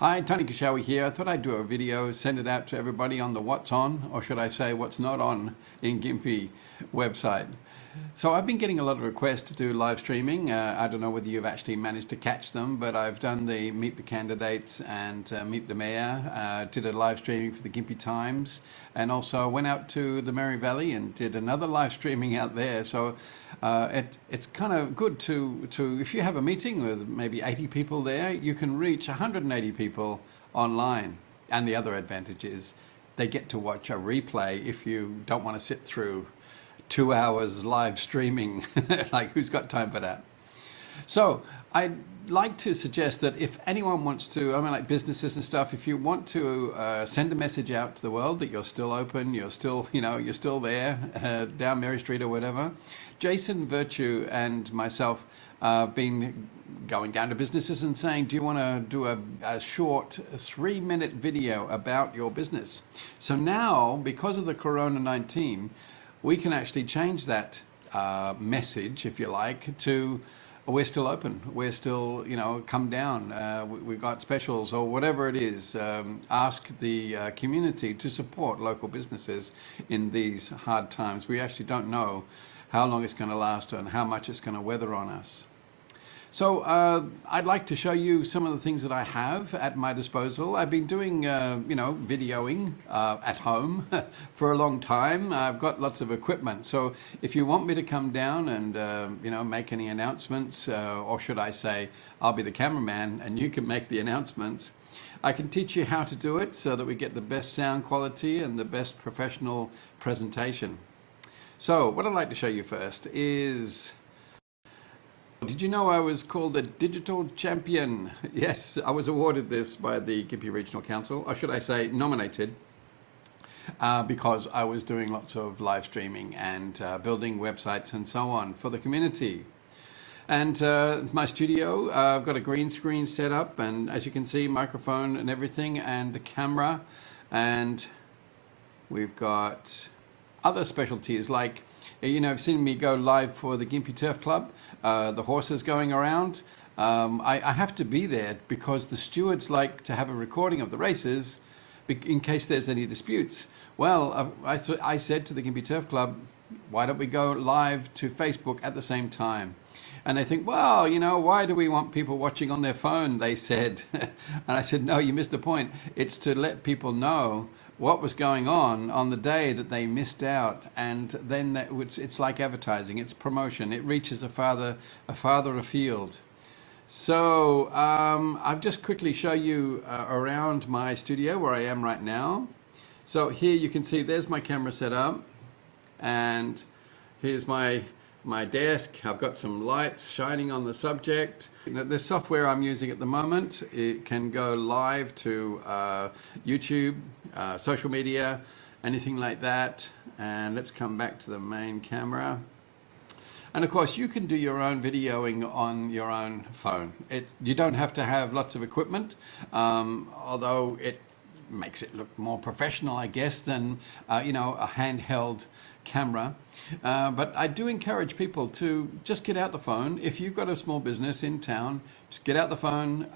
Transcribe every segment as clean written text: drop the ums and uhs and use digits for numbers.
Hi, Tony Kishawi here. I thought I'd do a video, send it out to everybody on the What's On, or should I say What's Not On in Gympie website. So I've been getting a lot of requests to do live streaming. I don't know whether you've actually managed to catch them, but I've done the Meet the Candidates and Meet the Mayor, did a live streaming for the Gympie Times, and also went out to the Mary Valley and did another live streaming out there. So it's kind of good to, if you have a meeting with maybe 80 people there, you can reach 180 people online. And the other advantage is they get to watch a replay if you don't want to sit through 2 hours live streaming. Like, who's got time for that? So I'd like to suggest that if anyone wants to, I mean, like businesses and stuff, if you want to send a message out to the world that you're still open, you're still, you're still there down Mary Street or whatever. Jason Virtue and myself been going down to businesses and saying, do you want to do a short 3-minute video about your business? So now, because of the Corona-19, we can actually change that message, if you like, to we're still open, we're still, come down, we've got specials or whatever it is. Ask the community to support local businesses in these hard times. We actually don't know how long it's going to last and how much it's going to weather on us. So I'd like to show you some of the things that I have at my disposal. I've been doing, videoing at home for a long time. I've got lots of equipment. So if you want me to come down and, make any announcements, or should I say, I'll be the cameraman and you can make the announcements. I can teach you how to do it so that we get the best sound quality and the best professional presentation. So what I'd like to show you first is, did you know I was called a digital champion? Yes, I was awarded this by the Gympie Regional Council, or should I say nominated, because I was doing lots of live streaming and building websites and so on for the community. And it's my studio. I've got a green screen set up, and as you can see, microphone and everything, and the camera. And we've got other specialties like, you've seen me go live for the Gympie Turf Club. The horses going around. I have to be there because the stewards like to have a recording of the races in case there's any disputes. Well, I said to the Gympie Turf Club, why don't we go live to Facebook at the same time? And they think, well, why do we want people watching on their phone, they said. And I said, no, you missed the point. It's to let people know what was going on the day that they missed out, and then it's like advertising, it's promotion, it reaches a farther afield. So I'll just quickly show you around my studio where I am right now. So here you can see there's my camera set up, and here's my desk. I've got some lights shining on the subject. The software I'm using at the moment, it can go live to YouTube, social media, anything like that. And let's come back to the main camera. And of course, you can do your own videoing on your own phone. You don't have to have lots of equipment, although it makes it look more professional, I guess, than a handheld camera. But I do encourage people to just get out the phone. If you've got a small business in town, just get out the phone,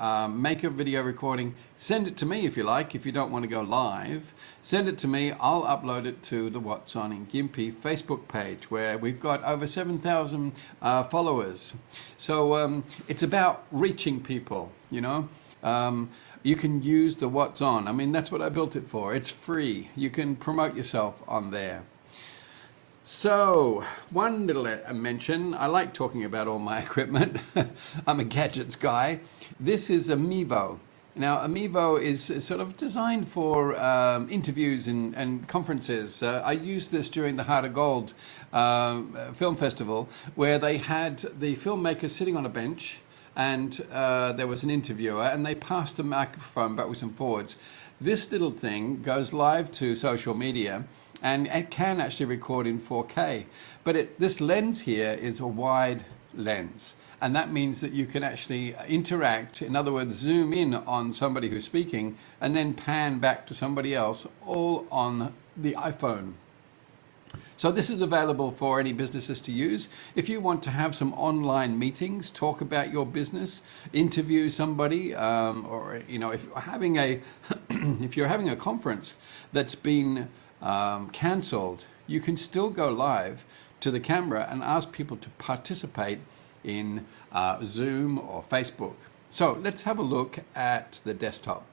make a video recording, send it to me if you like. If you don't want to go live, send it to me. I'll upload it to the What's On in Gympie Facebook page, where we've got over 7,000 followers. So it's about reaching people, You can use the What's On. I mean, that's what I built it for. It's free. You can promote yourself on there. So, one little mention, I like talking about all my equipment. I'm a gadgets guy. This is a Mevo. Now, a Mevo is sort of designed for interviews and conferences. I used this during the Heart of Gold film festival, where they had the filmmaker sitting on a bench, and there was an interviewer, and they passed the microphone backwards and forwards. This little thing goes live to social media, and it can actually record in 4K. But this lens here is a wide lens. And that means that you can actually interact, in other words, zoom in on somebody who's speaking, and then pan back to somebody else, all on the iPhone. So this is available for any businesses to use. If you want to have some online meetings, talk about your business, interview somebody, or if you're having a conference that's been cancelled, you can still go live to the camera and ask people to participate in Zoom or Facebook. So let's have a look at the desktop.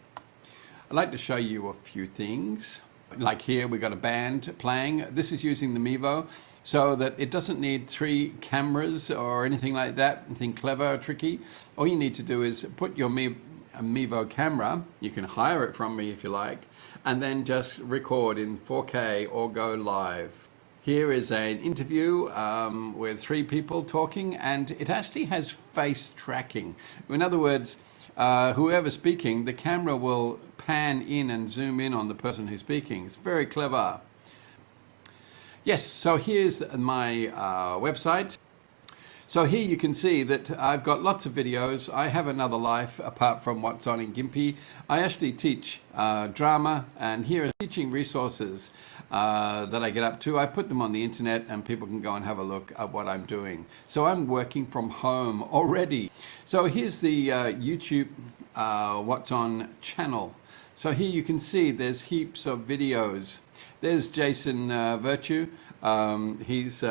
I'd like to show you a few things. Like here, we've got a band playing. This is using the Mevo so that it doesn't need 3 cameras or anything like that, anything clever or tricky. All you need to do is put your Mevo camera, you can hire it from me if you like, and then just record in 4K or go live. Here is an interview with 3 people talking, and it actually has face tracking. In other words, whoever's speaking, the camera will pan in and zoom in on the person who's speaking. It's very clever. Yes, so here's my website. So here you can see that I've got lots of videos. I have another life apart from what's on in Gympie. I actually teach drama, and here are teaching resources that I get up to. I put them on the internet and people can go and have a look at what I'm doing. So I'm working from home already. So here's the YouTube What's On channel. So here you can see there's heaps of videos. There's Jason Virtue. He's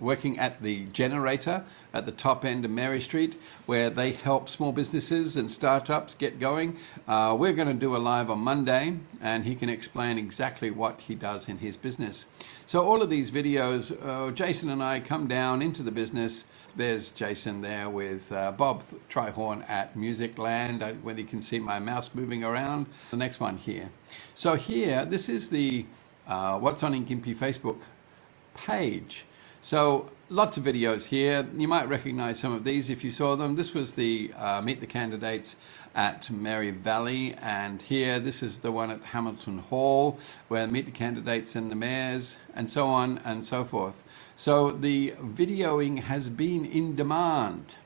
working at the Generator at the top end of Mary Street, where they help small businesses and startups get going. We're going to do a live on Monday, and he can explain exactly what he does in his business. So all of these videos, Jason and I come down into the business. There's Jason there with Bob Trihorn at Musicland, where you can see my mouse moving around. The next one here. So here, this is the What's On in Gympie Facebook page. So lots of videos here. You might recognize some of these if you saw them. This was the Meet the Candidates at Mary Valley, and here this is the one at Hamilton Hall, where Meet the Candidates and the mayors, and so on and so forth. So the videoing has been in demand.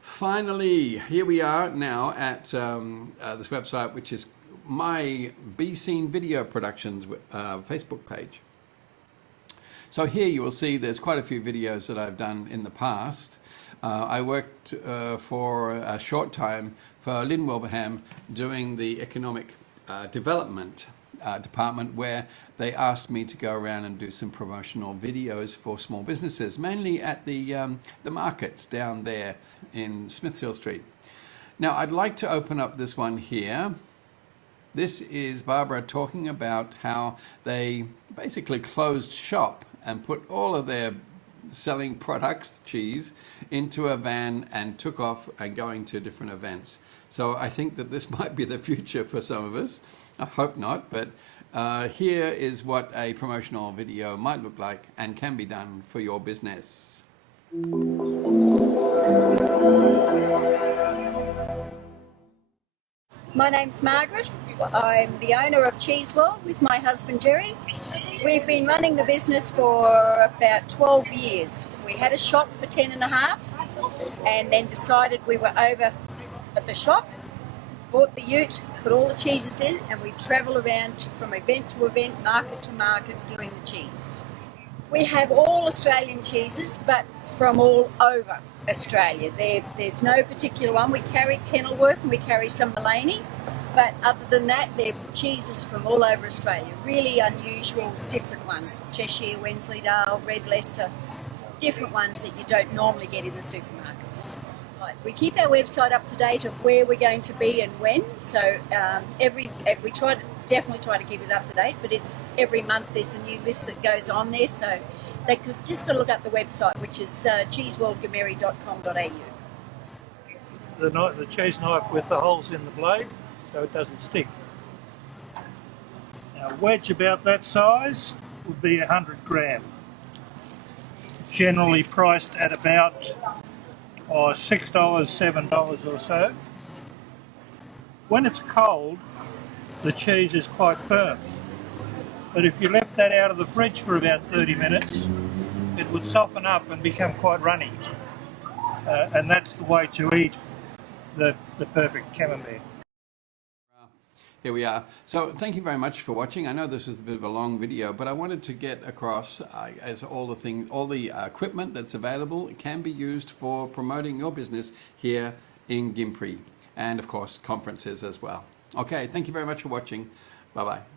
Finally, here we are now at this website, which is my Be Seen Video Productions Facebook page. So here you will see there's quite a few videos that I've done in the past. I worked for a short time for Lynn Wilbraham doing the economic development department, where they asked me to go around and do some promotional videos for small businesses, mainly at the markets down there in Smithfield Street. Now I'd like to open up this one here. This is Barbara talking about how they basically closed shop and put all of their selling products, cheese, into a van and took off and going to different events. So I think that this might be the future for some of us. I hope not, but here is what a promotional video might look like and can be done for your business. My name's Margaret. I'm the owner of Cheese World with my husband Jerry. We've been running the business for about 12 years. We had a shop for 10 and a half and then decided we were over at the shop, bought the ute, put all the cheeses in, and we travel around from event to event, market to market, doing the cheese. We have all Australian cheeses, but from all over Australia. There's no particular one. We carry Kenilworth and we carry some Mullaney, but other than that, they're cheeses from all over Australia. Really unusual, different ones. Cheshire, Wensleydale, Red Leicester, different ones that you don't normally get in the supermarkets. We keep our website up to date of where we're going to be and when. So we definitely try to keep it up to date, but it's every month there's a new list that goes on there. So they could just got to look up the website, which is cheeseworldgameri.com.au. The cheese knife with the holes in the blade, so it doesn't stick. Now, a wedge about that size would be 100 gram. Generally priced at about $6, $7 or so. When it's cold, the cheese is quite firm. But if you left that out of the fridge for about 30 minutes, it would soften up and become quite runny. And that's the way to eat the perfect camembert. here we are. So thank you very much for watching. I know this was a bit of a long video, but I wanted to get across as all the equipment that's available can be used for promoting your business here in Gympie, and of course conferences as well. Okay, thank you very much for watching. Bye-bye.